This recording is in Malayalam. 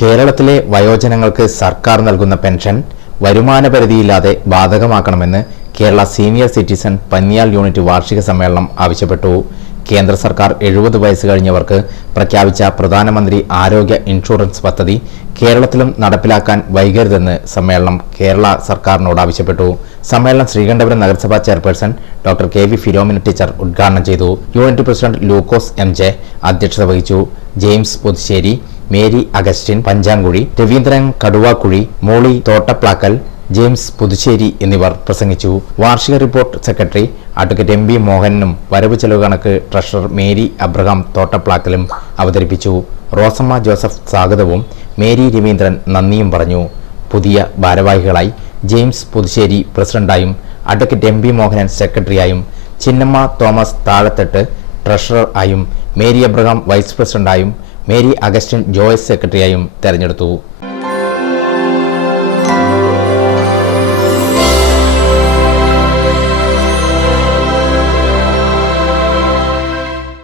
കേരളത്തിലെ വയോജനങ്ങൾക്ക് സർക്കാർ നൽകുന്ന പെൻഷൻ വരുമാന പരിധിയില്ലാതെ ബാധകമാക്കണമെന്ന് Kerala senior citizen Panniyal unit വാർഷിക സമ്മേളനം ആവശ്യപ്പെട്ടു. കേന്ദ്ര സർക്കാർ എഴുപത് വയസ്സ് കഴിഞ്ഞവർക്ക് പ്രഖ്യാപിച്ച പ്രധാനമന്ത്രി ആരോഗ്യ ഇൻഷുറൻസ് പദ്ധതി കേരളത്തിലും നടപ്പിലാക്കാൻ വൈകരുതെന്ന് സമ്മേളനം കേരള സർക്കാരിനോട് ആവശ്യപ്പെട്ടു. സമ്മേളനം ശ്രീകണ്ഠപുരം നഗരസഭാ chairperson doctor K. V. Philomina teacher ഉദ്ഘാടനം ചെയ്തു. Unit president Lukose M. J. അധ്യക്ഷത വഹിച്ചു. James Puthussery Mary Augustine Panchankuzhi Raveendran Kaduvakuzhi Molly Thottaplackal James Puthussery എന്നിവർ പ്രസംഗിച്ചു. വാർഷിക report secretary advocate M B മോഹനനും വരവ് ചെലവ് കണക്ക് ട്രഷറർ മേരി അബ്രഹാം തോട്ടപ്ലാക്കലും അവതരിപ്പിച്ചു. റോസമ്മ ജോസഫ് സ്വാഗതവും മേരി രവീന്ദ്രൻ നന്ദിയും പറഞ്ഞു. പുതിയ ഭാരവാഹികളായി ജെയിംസ് പുതുശ്ശേരി പ്രസിഡന്റായും അഡ്വക്കേറ്റ് എം ബി മോഹനൻ സെക്രട്ടറിയായും ചിന്നമ്മ തോമസ് താഴത്തെട്ട് ട്രഷറർ ആയും മേരി അബ്രഹാം വൈസ് പ്രസിഡന്റായും മേരി അഗസ്റ്റിൻ ജോയ്സ് സെക്രട്ടറിയായും തെരഞ്ഞെടുത്തു.